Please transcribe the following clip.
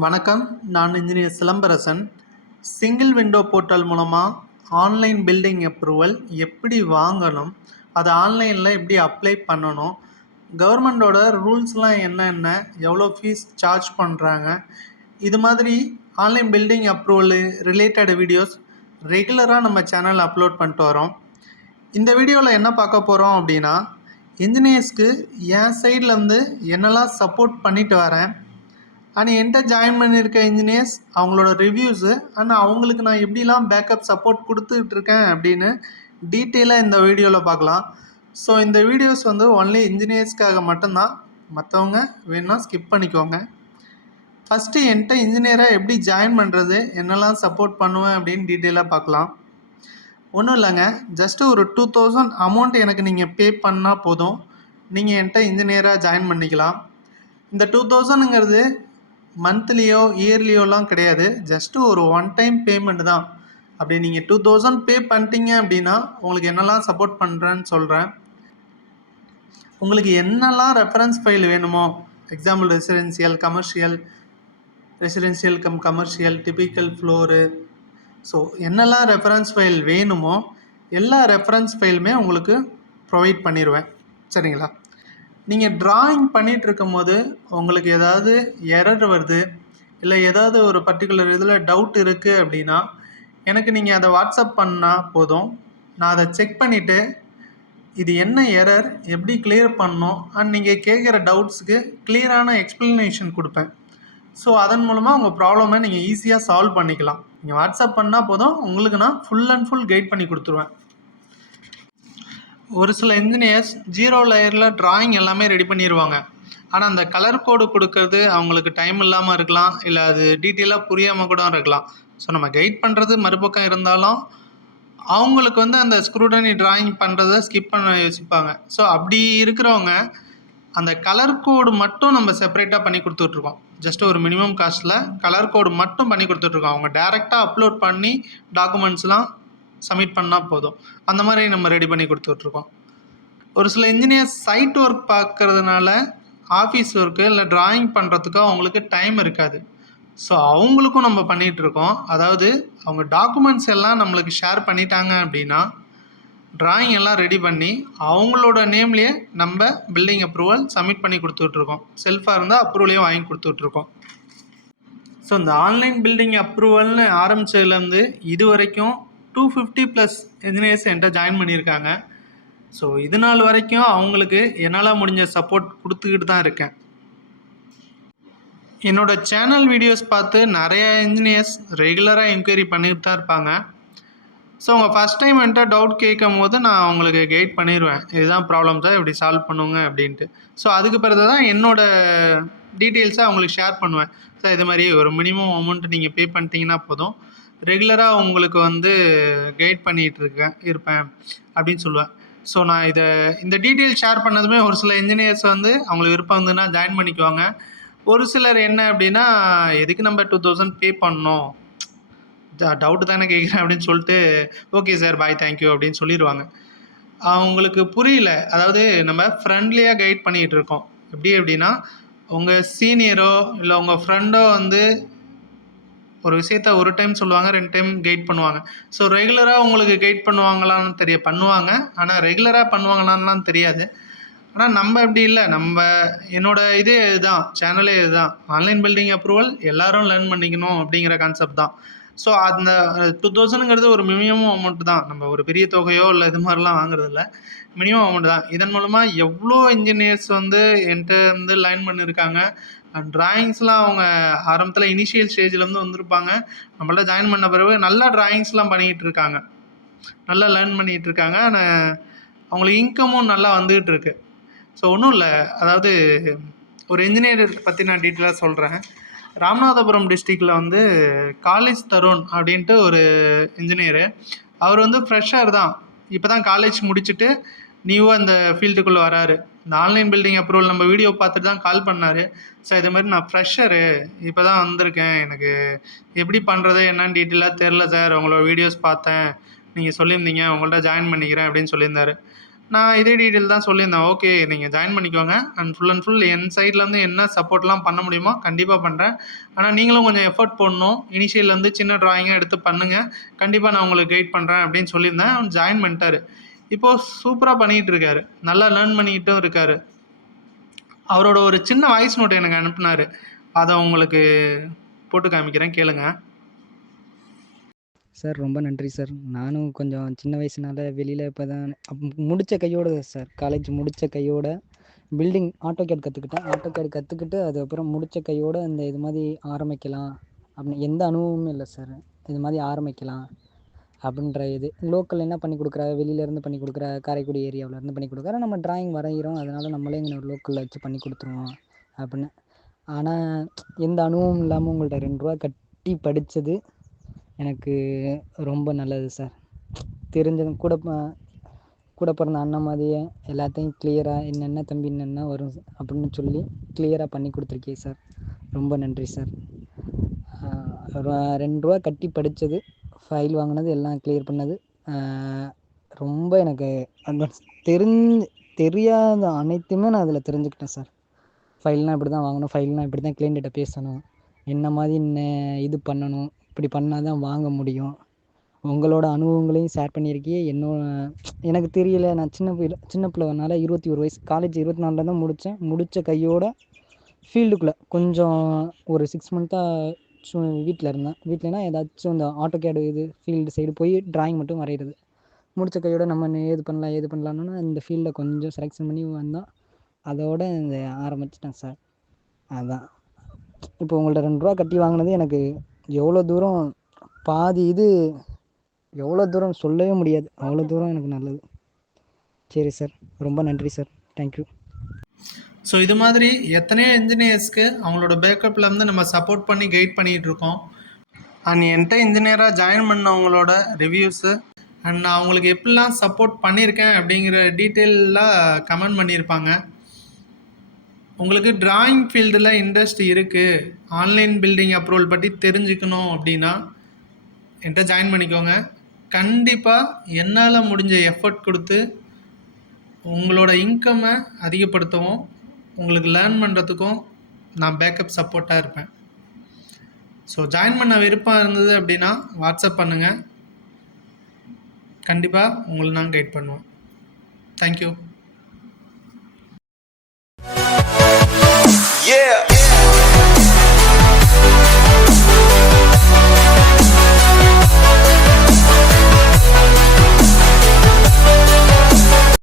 வணக்கம். நான் engineer Silambarasan. Single window portal மூலமாக ஆன்லைன் பில்டிங் அப்ரூவல் எப்படி வாங்கணும், அதை ஆன்லைனில் எப்படி அப்ளை பண்ணணும், கவர்மெண்டோட ரூல்ஸ்லாம் என்னென்ன, எவ்வளோ ஃபீஸ் சார்ஜ் பண்ணுறாங்க, இது மாதிரி online building approval related videos ரெகுலராக நம்ம சேனலில் அப்லோட் பண்ணிட்டு வரோம். இந்த வீடியோவில் என்ன பார்க்க போகிறோம் அப்படின்னா, இன்ஜினியர்ஸ்க்கு என் சைடில் வந்து என்னெல்லாம் சப்போர்ட் பண்ணிட்டு வரேன், அண்ட் என்கிட்ட ஜாயின் பண்ணியிருக்க இன்ஜினியர்ஸ் அவங்களோட ரிவ்யூஸு அண்ட் அவங்களுக்கு நான் எப்படிலாம் பேக்கப் சப்போர்ட் கொடுத்துக்கிட்டு இருக்கேன் அப்படின்னு டீட்டெயிலாக இந்த வீடியோவில் பார்க்கலாம். ஸோ இந்த வீடியோஸ் வந்து ஒன்லி இன்ஜினியர்ஸ்க்காக மட்டும்தான், மற்றவங்க வேணும்னா ஸ்கிப் பண்ணிக்கோங்க. ஃபஸ்ட்டு என்கிட்ட இன்ஜினியராக எப்படி ஜாயின் பண்ணுறது, என்னெல்லாம் சப்போர்ட் பண்ணுவேன் அப்படின்னு டீட்டெயிலாக பார்க்கலாம். ஒன்றும் இல்லைங்க, ஜஸ்ட்டு ஒரு 2000 அமௌண்ட் எனக்கு நீங்கள் பே பண்ணால் போதும், நீங்கள் என்கிட்ட இன்ஜினியராக ஜாயின் பண்ணிக்கலாம். இந்த 2000ங்கிறது மந்த்லியோ இயர்லியோலாம் கிடையாது, ஜஸ்ட்டு ஒரு ஒன் டைம் பேமெண்ட் தான். அப்படி நீங்கள் 2000 பே பண்ணிட்டீங்க அப்படின்னா உங்களுக்கு என்னெல்லாம் சப்போர்ட் பண்ணுறேன்னு சொல்கிறேன். உங்களுக்கு என்னெல்லாம் ரெஃபரன்ஸ் ஃபைல் வேணுமோ, example residential commercial typical floor, so என்னெல்லாம் ரெஃபரன்ஸ் ஃபைல் வேணுமோ எல்லா ரெஃபரன்ஸ் ஃபைலுமே உங்களுக்கு ப்ரொவைட் பண்ணிடுவேன். சரிங்களா? நீங்கள் ட்ராயிங் பண்ணிகிட்டு இருக்கும் போது உங்களுக்கு ஏதாவது எரர் வருது, இல்லை ஏதாவது ஒரு பர்டிகுலர் இதில் டவுட் இருக்குது அப்படின்னா எனக்கு நீங்கள் அதை வாட்ஸ்அப் பண்ணால் போதும். நான் அதை செக் பண்ணிவிட்டு இது என்ன எரர், எப்படி கிளியர் பண்ணணும், அண்ட் நீங்கள் கேட்குற டவுட்ஸுக்கு கிளியரான எக்ஸ்ப்ளனேஷன் கொடுப்பேன். ஸோ அதன் மூலமாக உங்கள் ப்ராப்ளமை நீங்கள் ஈஸியாக சால்வ் பண்ணிக்கலாம். நீங்கள் வாட்ஸ்அப் பண்ணால் போதும், உங்களுக்கு நான் ஃபுல் அண்ட் ஃபுல் கைட் பண்ணி கொடுத்துருவேன். ஒரு சில இன்ஜினியர்ஸ் 0 லேயரில் ட்ராயிங் எல்லாமே ரெடி பண்ணிடுவாங்க. ஆனால் அந்த கலர் கோடு கொடுக்கறது அவங்களுக்கு டைம் இல்லாமல் இருக்கலாம், இல்லை அது டீட்டெயிலாக புரியாமல் கூட இருக்கலாம். ஸோ நம்ம கைட் பண்ணுறது மறுபக்கம் இருந்தாலும் அவங்களுக்கு வந்து அந்த ஸ்க்ரூடனி ட்ராயிங் பண்ணுறதை ஸ்கிப் பண்ண யோசிப்பாங்க. ஸோ அப்படி இருக்கிறவங்க அந்த கலர் கோடு மட்டும் நம்ம செப்பரேட்டாக பண்ணி கொடுத்துட்ருக்கோம். ஜஸ்ட் ஒரு மினிமம் காஸ்ட்டில் கலர் கோடு மட்டும் பண்ணி கொடுத்துட்ருக்கோம். அவங்க டேரெக்டாக அப்லோட் பண்ணி டாக்குமெண்ட்ஸ்லாம் சப்மிட் பண்ணால் போதும். அந்த மாதிரி நம்ம ரெடி பண்ணி கொடுத்துட்ருக்கோம். ஒரு சில இன்ஜினியர்ஸ் சைட் ஒர்க் பார்க்குறதுனால ஆஃபீஸ் ஒர்க்கு இல்லை ட்ராயிங் பண்ணுறதுக்கோ அவங்களுக்கு டைம் இருக்காது. ஸோ அவங்களுக்கும் நம்ம பண்ணிகிட்ருக்கோம். அதாவது அவங்க டாக்குமெண்ட்ஸ் எல்லாம் நம்மளுக்கு ஷேர் பண்ணிட்டாங்க அப்படின்னா ட்ராயிங் எல்லாம் ரெடி பண்ணி அவங்களோட நேம்லேயே நம்ம பில்டிங் அப்ரூவல் சப்மிட் பண்ணி கொடுத்துட்ருக்கோம். செல்ஃபாக இருந்தால் அப்ரூவலையும் வாங்கி கொடுத்துட்ருக்கோம். ஸோ இந்த ஆன்லைன் பில்டிங் அப்ரூவல்னு ஆரம்பித்ததுலேருந்து இது வரைக்கும் 250+ இன்ஜினியர்ஸ் என்கிட்ட ஜாயின் பண்ணியிருக்காங்க. ஸோ இது நாள் வரைக்கும் அவங்களுக்கு என்னால் முடிஞ்ச சப்போர்ட் கொடுத்துக்கிட்டு தான் இருக்கேன். என்னோடய சேனல் வீடியோஸ் பார்த்து நிறைய இன்ஜினியர்ஸ் ரெகுலராக என்கொயரி பண்ணிட்டு தான் இருப்பாங்க. ஸோ அவங்க ஃபஸ்ட் டைம் என்கிட்ட டவுட் கேட்கும் போது நான் அவங்களுக்கு கைட் பண்ணிடுவேன், இதுதான் ப்ராப்ளம் சார், இப்படி சால்வ் பண்ணுங்க அப்படின்ட்டு. ஸோ அதுக்கு பிறகு தான் என்னோடய டீட்டெயில்ஸை அவங்களுக்கு ஷேர் பண்ணுவேன். சார் இது மாதிரி ஒரு மினிமம் அமௌண்ட் நீங்கள் பே பண்ணிட்டீங்கன்னா போதும், ரெகுலராக உங்களுக்கு வந்து கைட் பண்ணிகிட்டு இருப்பேன் அப்படின்னு சொல்லுவேன். ஸோ நான் இந்த டீட்டெயில் ஷேர் பண்ணதுமே ஒரு சில இன்ஜினியர்ஸ் வந்து அவங்களுக்கு விருப்பம் வந்துன்னா ஜாயின் பண்ணிக்குவாங்க. ஒரு சிலர் என்ன அப்படின்னா, எதுக்கு நம்ம 2000 பே பண்ணணும், டவுட்டு தானே கேட்குறேன் அப்படின்னு சொல்லிட்டு ஓகே சார் பாய் தேங்க்யூ அப்படின்னு சொல்லிடுவாங்க. அவங்களுக்கு புரியல. அதாவது நம்ம ஃப்ரெண்ட்லியாக கைட் பண்ணிகிட்டு இருக்கோம். எப்படின்னா உங்கள் சீனியரோ இல்லை உங்கள் ஃப்ரெண்டோ வந்து ஒரு விஷயத்த ஒரு டைம் சொல்லுவாங்க, 2 டைம் கைட் பண்ணுவாங்க. ஸோ ரெகுலராக உங்களுக்கு கைட் பண்ணுவாங்களான்னு பண்ணுவாங்க, ஆனால் ரெகுலராக பண்ணுவாங்களான்லாம் தெரியாது. ஆனால் நம்ம அப்படி இல்லை. என்னோடய இதே இதுதான், சேனலே இதுதான், ஆன்லைன் பில்டிங் அப்ரூவல் எல்லோரும் லேர்ன் பண்ணிக்கணும் அப்படிங்கிற கான்செப்ட் தான். ஸோ அந்த 2000ங்கிறது ஒரு மினிமம் அமௌண்ட் தான். நம்ம ஒரு பெரிய தொகையோ இல்லை இது மாதிரிலாம் வாங்குறதில்ல, மினிமம் அமௌண்ட் தான். இதன் மூலமாக எவ்வளோ இன்ஜினியர்ஸ் வந்து என்கிட்ட வந்து லைன் பண்ணியிருக்காங்க. ட்ராயிங்ஸ்லாம் அவங்க ஆரம்பத்தில் இனிஷியல் ஸ்டேஜ்லேருந்து வந்திருப்பாங்க. நம்மள்ட்ட ஜாயின் பண்ண பிறகு நல்லா ட்ராயிங்ஸ்லாம் பண்ணிக்கிட்டு இருக்காங்க, நல்லா லேர்ன் பண்ணிகிட்டு இருக்காங்க. ஆனால் அவங்களுக்கு இன்கமும் நல்லா வந்துக்கிட்டு இருக்கு. ஸோ ஒன்றும் இல்லை, அதாவது ஒரு இன்ஜினியர் பற்றி நான் டீட்டெயிலாக சொல்கிறேன். ராமநாதபுரம் டிஸ்ட்ரிக்டில் வந்து காலேஜ் தருண் அப்படின்ட்டு ஒரு இன்ஜினியரு. அவர் வந்து ஃப்ரெஷர் தான், இப்போ தான் காலேஜ் முடிச்சுட்டு நியூவாக இந்த ஃபீல்டுக்குள்ளே வராரு. இந்த ஆன்லைன் பில்டிங் அப்ரூவல் நம்ம வீடியோ பார்த்துட்டு தான் கால் பண்ணார். சார் இது மாதிரி நான் ஃப்ரெஷரு, இப்போ தான் வந்திருக்கேன், எனக்கு எப்படி பண்ணுறது என்னன்னு டீட்டெயிலாக தெரில சார், உங்களோட வீடியோஸ் பார்த்தேன், நீங்கள் சொல்லியிருந்தீங்க, உங்கள்கிட்ட ஜாயின் பண்ணிக்கிறேன் அப்படின்னு சொல்லியிருந்தார். நான் இதே டீட்டெயில் தான் சொல்லியிருந்தேன். ஓகே நீங்கள் ஜாயின் பண்ணிக்கோங்க. அண்ட் ஃபுல் என் சைட்லேருந்து என்ன சப்போர்ட்லாம் பண்ண முடியுமோ கண்டிப்பாக பண்ணுறேன். ஆனால் நீங்களும் கொஞ்சம் எஃபோர்ட் போடணும். இனிஷியல்லேருந்து சின்ன ட்ராயிங்காக எடுத்து பண்ணுங்கள். கண்டிப்பாக நான் உங்களுக்கு கைட் பண்ணுறேன் அப்படின்னு சொல்லியிருந்தேன். அவன் ஜாயின் பண்ணிட்டாரு. இப்போது சூப்பராக பண்ணிகிட்டு இருக்காரு. நல்லா லேர்ன் பண்ணிக்கிட்டும் இருக்காரு. அவரோட ஒரு சின்ன வாய்ஸ் நோட் எனக்கு அனுப்புனாரு. அதை உங்களுக்கு போட்டு காமிக்கிறேன், கேளுங்க. சார் ரொம்ப நன்றி சார். நானும் கொஞ்சம் சின்ன வயசுனால வெளியில் இப்போ தான் முடித்த கையோடு சார், காலேஜ் முடித்த கையோட பில்டிங் ஆட்டோகேட் கற்றுக்கிட்டேன். ஆட்டோகேட் கற்றுக்கிட்டு அதுக்கப்புறம் முடித்த கையோடு இந்த இது மாதிரி ஆரம்பிக்கலாம் அப்படின்னு எந்த அனுபவமும் இல்லை சார். இது மாதிரி ஆரம்பிக்கலாம் அப்படின்ற இது லோக்கல் என்ன பண்ணி கொடுக்குறா, வெளியிலேருந்து பண்ணி கொடுக்குற, காரைக்குடி ஏரியாவிலேருந்து பண்ணி கொடுக்குற, நம்ம டிராயிங் வரைகிறோம், அதனால் நம்மளே இங்கே ஒரு லோக்கலில் வச்சு பண்ணி கொடுத்துருவோம் அப்படின்னு. ஆனால் எந்த அனுபவமும் இல்லாமல் உங்கள்கிட்ட 2 ரூபா கட்டி படித்தது எனக்கு ரொம்ப நல்லது சார். தெரிஞ்சதும் கூட பிறந்த அண்ணன் மாதிரியே எல்லாத்தையும் கிளியராக என்னென்ன தம்பி என்னென்ன வரும் அப்படின்னு சொல்லி கிளியராக பண்ணி கொடுத்துருக்கீங்க சார். ரொம்ப நன்றி சார். 2 ரூபா கட்டி படித்தது, ஃபைல் வாங்கினது, எல்லாம் கிளியர் பண்ணது ரொம்ப எனக்கு அட்வான்ஸ் தெரியாத அனைத்துமே நான் அதில் தெரிஞ்சுக்கிட்டேன் சார். ஃபைல்னால் இப்படி தான் வாங்கணும், ஃபைல்னால் இப்படி தான் கிளைண்ட்டிட்ட பேசணும், என்ன மாதிரி இது பண்ணணும், இப்படி பண்ணால் தான் வாங்க முடியும். உங்களோட அனுபவங்களையும் ஷேர் பண்ணியிருக்கீங்க. எனக்கு தெரியல, நான் சின்ன பிள்ளைனால 21 வயசு, காலேஜ் 24 தான் முடித்தேன். முடித்த கையோட ஃபீல்டுக்குள்ளே கொஞ்சம் ஒரு 6 மந்த்தாக வீட்டில் இருந்தேன். வீட்டிலனா ஏதாச்சும் இந்த ஆட்டோகேடு இது ஃபீல்டு சைடு போய் ட்ராயிங் மட்டும் வரைகிறது. முடித்த கையோட நம்ம ஏது பண்ணலான்னு இந்த ஃபீல்டில் கொஞ்சம் செலெக்ஷன் பண்ணி வந்தோம். அதோடு இந்த ஆரம்பிச்சிட்டேன் சார். அதுதான் இப்போ உங்கள்கிட்ட 2 ரூபா கட்டி வாங்கினது எனக்கு எவ்வளோ தூரம் பாதி இது எவ்வளோ தூரம் சொல்லவே முடியாது, அவ்வளோ தூரம் எனக்கு நல்லது. சரி சார், ரொம்ப நன்றி சார். தேங்க்யூ. ஸோ இது மாதிரி எத்தனையோ இன்ஜினியர்ஸ்க்கு அவங்களோட பேக்கப்லேருந்து நம்ம சப்போர்ட் பண்ணி கைட் பண்ணிகிட்ருக்கோம். அண்ட் என்கிட்ட இன்ஜினியராக ஜாயின் பண்ணவங்களோட ரிவ்யூஸு அண்ட் நான் அவங்களுக்கு எப்படிலாம் சப்போர்ட் பண்ணியிருக்கேன் அப்படிங்கிற டீட்டெயிலாக கமெண்ட் பண்ணியிருப்பாங்க. உங்களுக்கு டிராயிங் ஃபீல்டில் இன்ட்ரெஸ்ட் இருக்குது, ஆன்லைன் பில்டிங் அப்ரூவல் பற்றி தெரிஞ்சுக்கணும் அப்படின்னா என்கிட்ட ஜாயின் பண்ணிக்கோங்க. கண்டிப்பாக என்னால் முடிஞ்ச எஃபர்ட் கொடுத்து உங்களோட இன்கம்மை அதிகப்படுத்தவும் உங்களுக்கு லேர்ன் பண்ணுறதுக்கும் நான் பேக்கப் சப்போர்ட்டாக இருப்பேன். ஸோ ஜாயின் பண்ண விருப்பம் இருந்தது அப்படின்னா வாட்ஸ்அப் பண்ணுங்கள். கண்டிப்பாக உங்களை நான் கைட் பண்ணுவேன். தேங்க்யூ. Yeah.